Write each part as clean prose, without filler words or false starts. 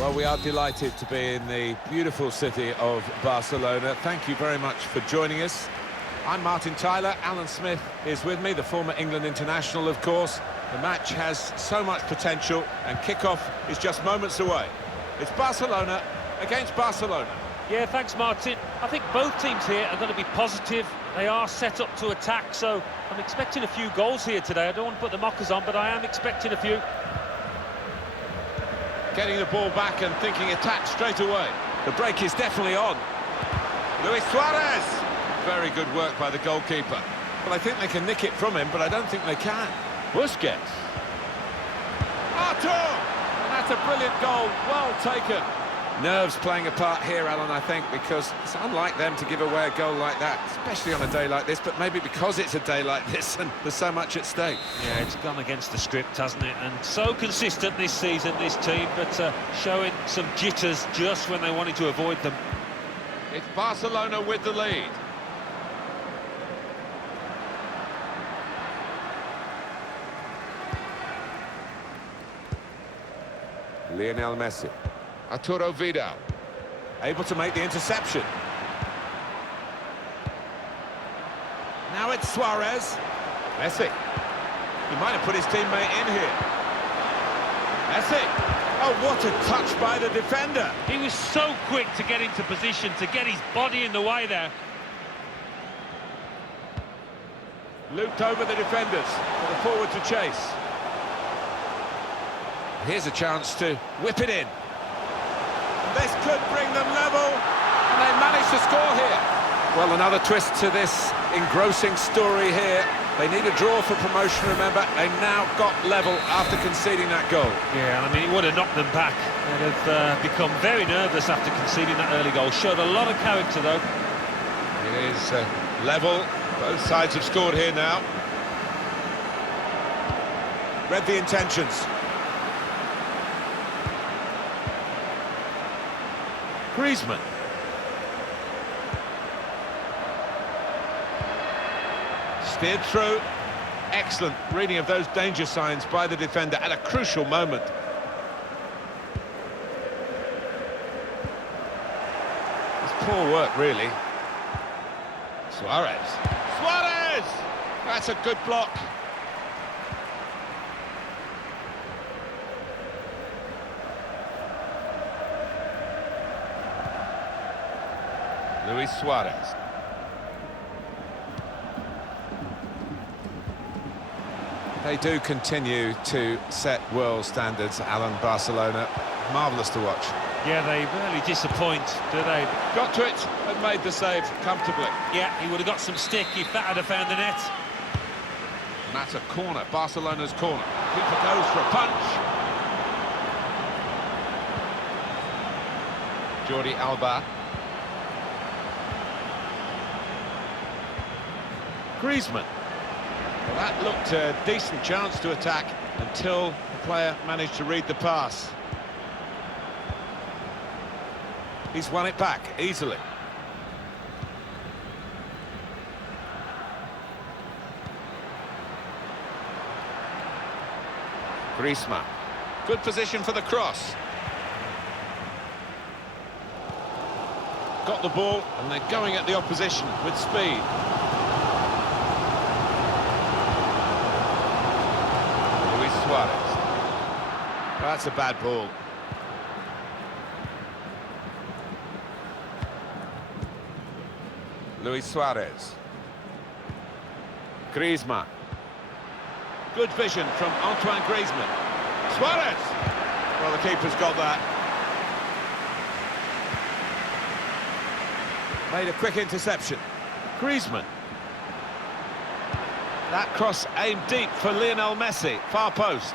Well, we are delighted to be in the beautiful city of Barcelona. Thank you very much for joining us. I'm Martin Tyler. Alan Smith is with me, the former England international, of course. The match has so much potential, and kick-off is just moments away. It's Barcelona against Barcelona. Yeah, thanks, Martin. I think both teams here are going to be positive. They are set up to attack, so I'm expecting a few goals here today. I don't want to put the mockers on, but I am expecting a few. Getting the ball back and thinking attack straight away. The break is definitely on. Luis Suarez! Very good work by the goalkeeper. Well, I think they can nick it from him, but I don't think they can. Busquets. Artur! And that's a brilliant goal, well taken. Nerves playing a part here, Alan, I think, because it's unlike them to give away a goal like that, especially on a day like this, but maybe because it's a day like this and there's so much at stake. Yeah, it's gone against the script, hasn't it? And so consistent this season, this team, but showing some jitters just when they wanted to avoid them. It's Barcelona with the lead. Lionel Messi. Arturo Vidal, able to make the interception. Now it's Suarez. Messi. He might have put his teammate in here. Messi. Oh, what a touch by the defender. He was so quick to get into position, to get his body in the way there. Looped over the defenders for the forward to chase. Here's a chance to whip it in. This could bring them level, and they managed to score here. Well, another twist to this engrossing story here. They need a draw for promotion, remember. They've now got level after conceding that goal. Yeah, I mean, it would have knocked them back. They'd have become very nervous after conceding that early goal. Showed a lot of character, though. It is level. Both sides have scored here now. Read the intentions. Griezmann. Steered through. Excellent reading of those danger signs by the defender at a crucial moment. It's poor work, really. Suarez. Suarez! That's a good block. Luis Suarez. They do continue to set world standards, Alan, Barcelona. Marvellous to watch. Yeah, they rarely disappoint, do they? Got to it and made the save comfortably. Yeah, he would have got some stick if that had found the net. And that's a corner, Barcelona's corner. Keeper goes for a punch. Jordi Alba. Griezmann. Well, that looked a decent chance to attack until the player managed to read the pass. He's won it back easily. Griezmann. Good position for the cross. Got the ball and they're going at the opposition with speed. Suarez. That's a bad ball. Luis Suarez. Griezmann. Good vision from Antoine Griezmann. Suarez! Well, the keeper's got that. Made a quick interception. Griezmann. That cross aimed deep for Lionel Messi, far post.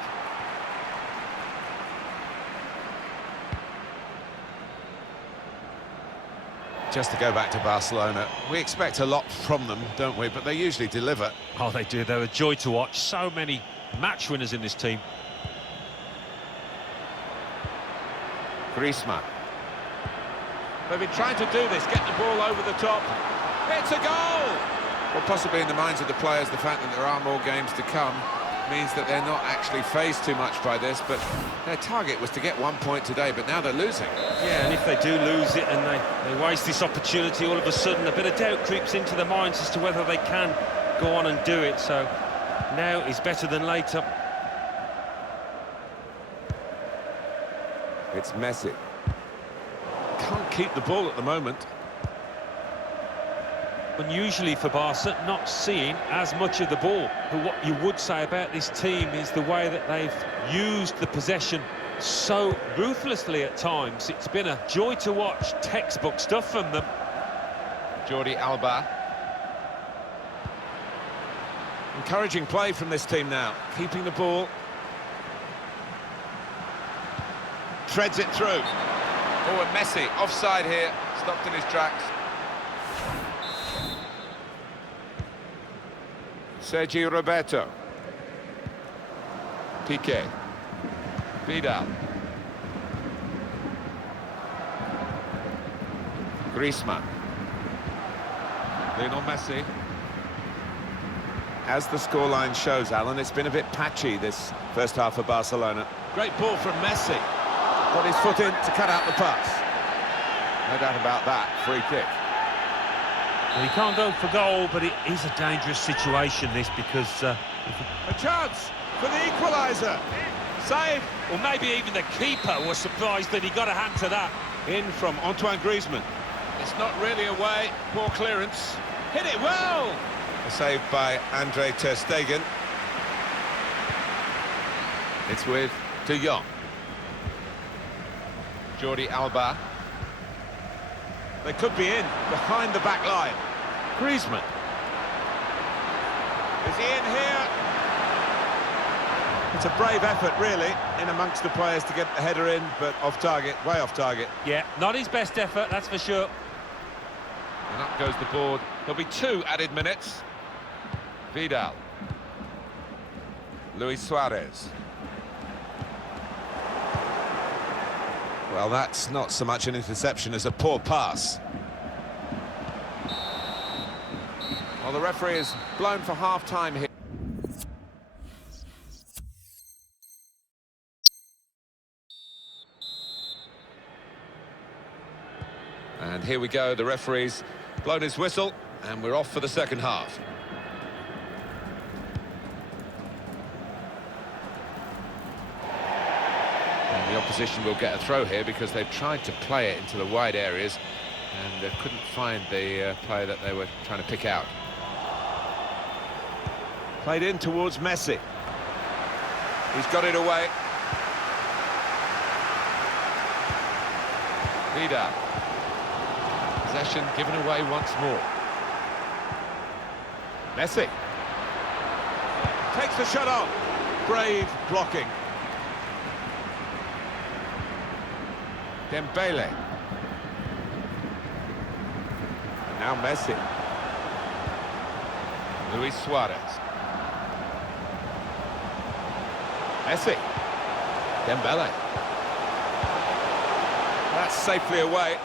Just to go back to Barcelona, we expect a lot from them, don't we? But they usually deliver. Oh, they do. They're a joy to watch. So many match winners in this team. Griezmann. They've been trying to do this, get the ball over the top. It's a goal! Well, possibly in the minds of the players, the fact that there are more games to come means that they're not actually fazed too much by this, but their target was to get 1 point today, but now they're losing. Yeah, and if they do lose it and they waste this opportunity, all of a sudden a bit of doubt creeps into their minds as to whether they can go on and do it. So now is better than later. It's Messi. Can't keep the ball at the moment. Unusually for Barca, not seeing as much of the ball. But what you would say about this team is the way that they've used the possession so ruthlessly at times. It's been a joy to watch, textbook stuff from them. Jordi Alba. Encouraging play from this team now, keeping the ball. Treads it through. Oh, and Messi, offside here, stopped in his tracks. Sergi Roberto. Piqué. Vidal. Griezmann. Lionel Messi. As the scoreline shows, Alan, it's been a bit patchy this first half for Barcelona. Great ball from Messi. Got his foot in to cut out the pass. No doubt about that. Free kick. Well, he can't go for goal, but it is a dangerous situation, this, because... A chance for the equaliser. Saved. Or maybe even the keeper was surprised that he got a hand to that. In from Antoine Griezmann. It's not really away. Poor clearance. Hit it well. A save by Andre ter Stegen. It's with De Jong. Jordi Alba. They could be in behind the back line. Griezmann. Is he in here? It's a brave effort, really, in amongst the players to get the header in, but off target, way off target. Yeah, not his best effort, that's for sure. And up goes the board. There'll be 2 added minutes. Vidal. Luis Suarez. Well, that's not so much an interception as a poor pass. Well, the referee is blown for half-time here. And here we go, the referee's blown his whistle, and we're off for the second half. The opposition will get a throw here because they've tried to play it into the wide areas and couldn't find the player that they were trying to pick out. Played in towards Messi. He's got it away. Vidal. Possession given away once more. Messi. Takes the shot on. Brave blocking. Dembele. And now Messi. Luis Suarez. Messi. Dembele. That's safely away.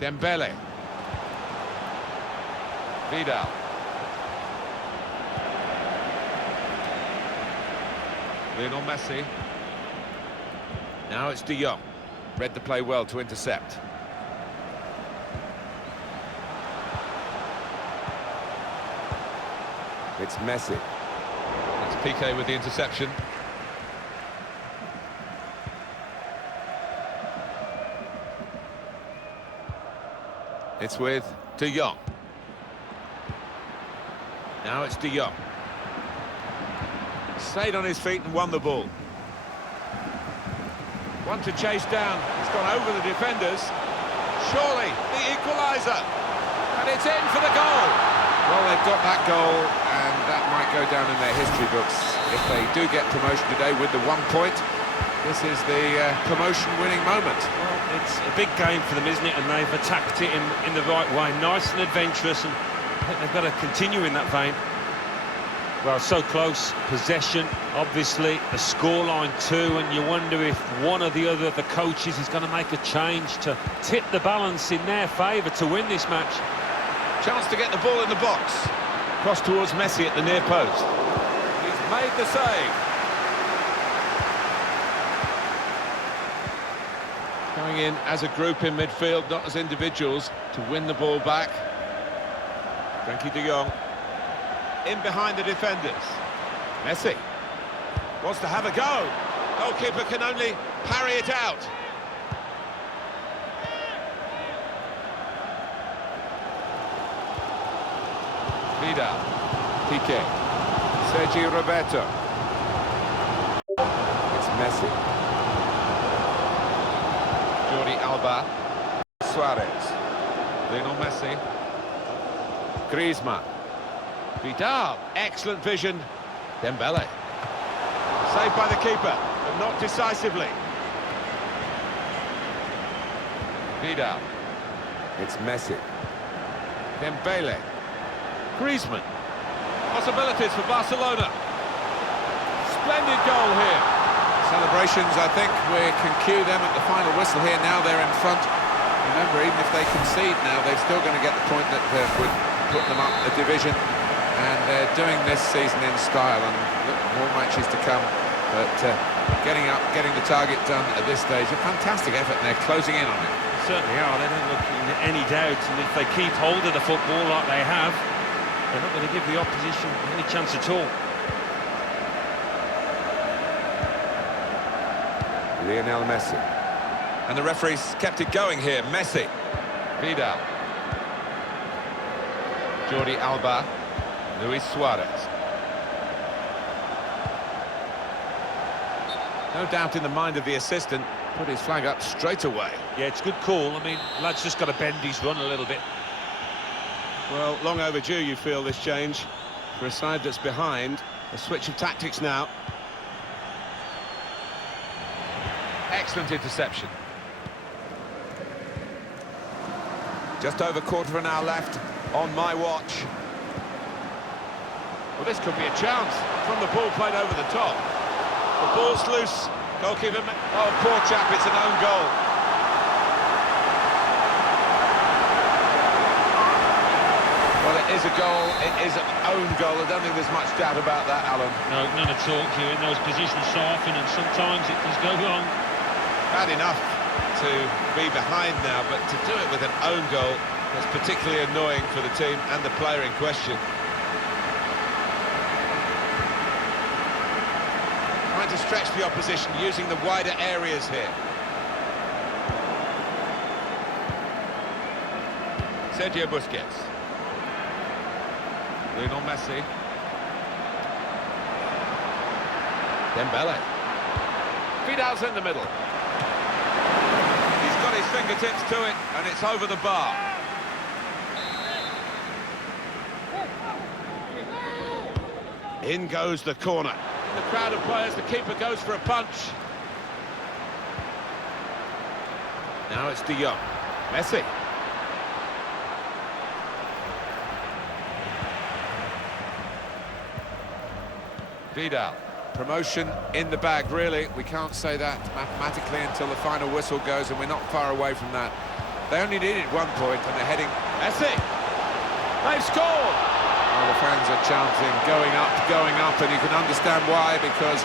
Dembele. Vidal. Lionel Messi. Now it's De Jong. Read the play well to intercept. It's Messi. That's Piqué with the interception. It's with De Jong. Now it's De Jong. Stayed on his feet and won the ball. One to chase down. He's gone over the defenders. Surely the equaliser. And it's in for the goal. Well, they've got that goal, and that might go down in their history books. If they do get promotion today with the 1 point, this is the promotion-winning moment. Well, it's a big game for them, isn't it? And they've attacked it in the right way. Nice and adventurous, and I think they've got to continue in that vein. Well, so close. Possession, obviously. The scoreline too, and you wonder if one or the other of the coaches is going to make a change to tip the balance in their favour to win this match. Chance to get the ball in the box. Cross towards Messi at the near post. He's made the save. Going in as a group in midfield, not as individuals, to win the ball back. Frenkie de Jong. In behind the defenders. Messi. Wants to have a go. Goalkeeper can only parry it out. Vidal. Piqué. Sergio Roberto. It's Messi. Jordi Alba. Suarez. Lionel Messi. Griezmann. Vidal. Excellent vision. Dembele. Saved by the keeper, but not decisively. Vidal. It's Messi. Dembele. Griezmann. Possibilities for Barcelona. Splendid goal here. Celebrations, I think we can cue them at the final whistle here. Now they're in front. Remember, even if they concede now, they're still going to get the point that would put them up a division. And they're doing this season in style, and look, more matches to come. But getting up, getting the target done at this stage, a fantastic effort, and they're closing in on it. Certainly are. They don't look in any doubt, and if they keep hold of the football like they have, they're not going to give the opposition any chance at all. Lionel Messi. And the referee's kept it going here. Messi. Vidal. Jordi Alba. Luis Suarez. No doubt in the mind of the assistant, put his flag up straight away. Yeah, it's a good call. I mean, lad's just got to bend his run a little bit. Well, long overdue, you feel, this change. For a side that's behind, a switch of tactics now. Excellent interception. Just over quarter of an hour left on my watch. Well, this could be a chance from the ball played over the top. The ball's loose. Goalkeeper... Oh, poor chap, it's an own goal. Well, it is a goal. It is an own goal. I don't think there's much doubt about that, Alan. No, none at all. You're in those positions so often, and sometimes it does go wrong. Bad enough to be behind now, but to do it with an own goal, that's particularly annoying for the team and the player in question. Trying to stretch the opposition using the wider areas here. Sergio Busquets. Lionel Messi. Dembele. Vidal's in the middle. He's got his fingertips to it, and it's over the bar. In goes the corner. The crowd of players, the keeper goes for a punch. Now it's de Jong. Messi. Vidal. Promotion in the bag, really. We can't say that mathematically until the final whistle goes, and we're not far away from that. They only needed 1 point, and they're heading... Messi! They've scored! Well, the fans are chanting, going up, and you can understand why, because